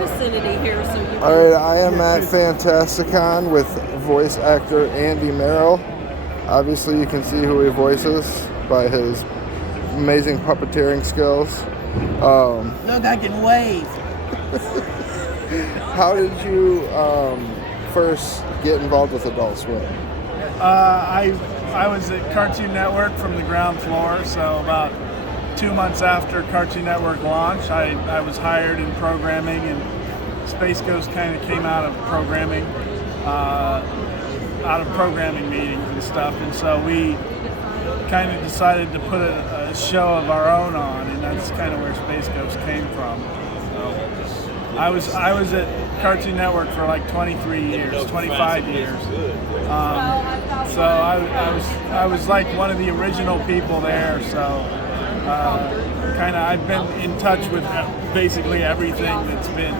vicinity here, so you. All right, I am at Fantasticon with voice actor Andy Merrill. Obviously, you can see who he voices by his amazing puppeteering skills. Look, I can wave. How did you first get involved with Adult Swim? I was at Cartoon Network from the ground floor, so about 2 months after Cartoon Network launched, I was hired in programming, and Space Ghost kind of came out of programming meetings and stuff, and so we kind of decided to put a show of our own on, and that's kind of where Space Ghost came from. So I was at Cartoon Network for like 23 years, 25 years. So I was like one of the original people there. So kind of I've been in touch with basically everything that's been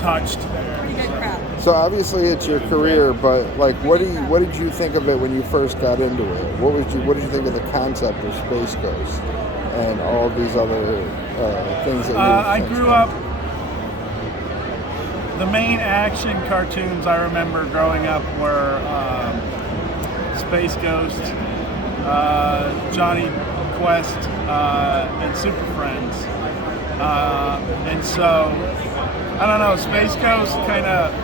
touched there. So obviously it's your career, but like, what did you think of it when you first got into it? What did you think of the concept of Space Ghost and all these other things that you? I grew up. The main action cartoons I remember growing up were Space Ghost, Johnny Quest, and Super Friends. And so, I don't know, Space Ghost kind of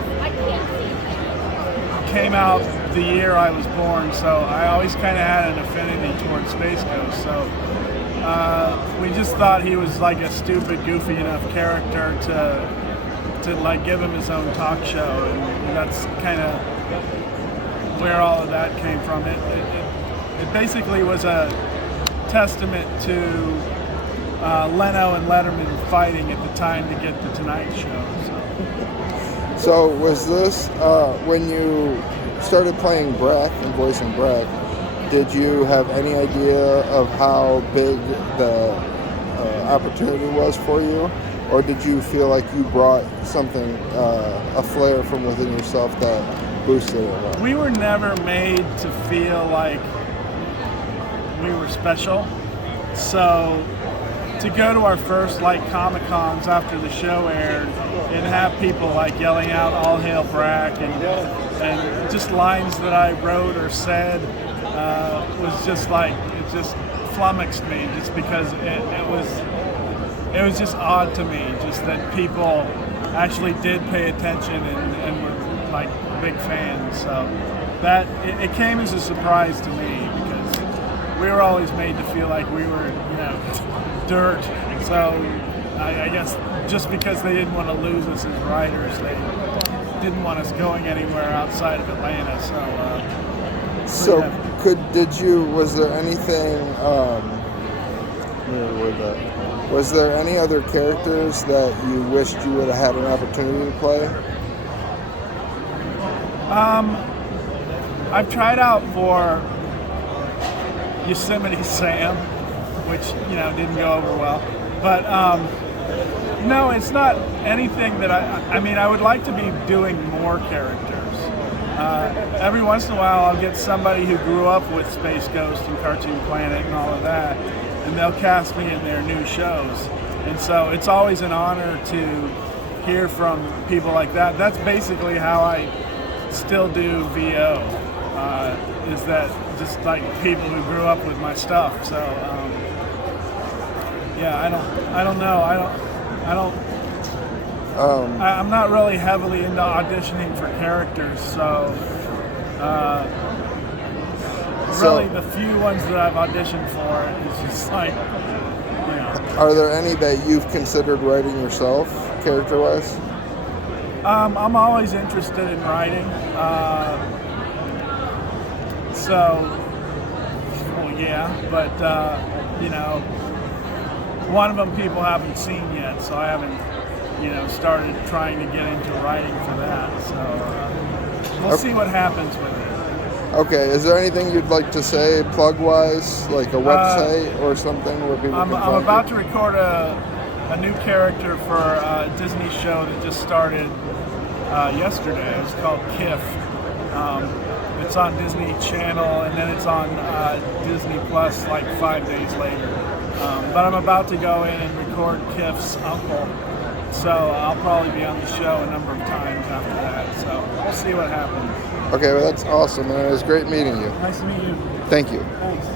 came out the year I was born, so I always kind of had an affinity towards Space Ghost. So we just thought he was like a stupid, goofy enough character to like give him his own talk show, and that's kind of where all of that came from. It basically was a testament to Leno and Letterman fighting at the time to get the Tonight Show. So was this when you started playing Brak and voicing Brak? Did you have any idea of how big the opportunity was for you? Or did you feel like you brought something, a flair from within yourself that boosted it? We were never made to feel like we were special. So to go to our first like Comic-Cons after the show aired and have people like yelling out "All Hail Brak" and just lines that I wrote or said was just like, it just flummoxed me, just because it was just odd to me, just that people actually did pay attention and were like big fans. So that it came as a surprise to me, because we were always made to feel like we were, dirt. So I guess just because they didn't want to lose us as writers, they didn't want us going anywhere outside of Atlanta. Was there anything? Was there any other characters that you wished you would have had an opportunity to play? I've tried out for Yosemite Sam, which didn't go over well. But no, it's not anything that I would like to be doing more characters. Every once in a while, I'll get somebody who grew up with Space Ghost and Cartoon Planet and all of that, and they'll cast me in their new shows. And so it's always an honor to hear from people like that. That's basically how I still do VO, is that just like people who grew up with my stuff. So I don't know. I'm not really heavily into auditioning for characters, so really the few ones that I've auditioned for is just like, Are there any that you've considered writing yourself, character-wise? I'm always interested in writing. But one of them people haven't seen yet, so I haven't, started trying to get into writing for that. So we'll see what happens with it. Okay, is there anything you'd like to say plug-wise, like a website or something where people can find I'm about to record a new character for a Disney show that just started yesterday. It's called KIF. It's on Disney Channel, and then it's on Disney Plus like 5 days later. But I'm about to go in and record Kif's uncle So I'll probably be on the show a number of times after that. So we'll see what happens. Okay, well, that's awesome, man. It was great meeting you. Nice to meet you. Thank you. Thanks.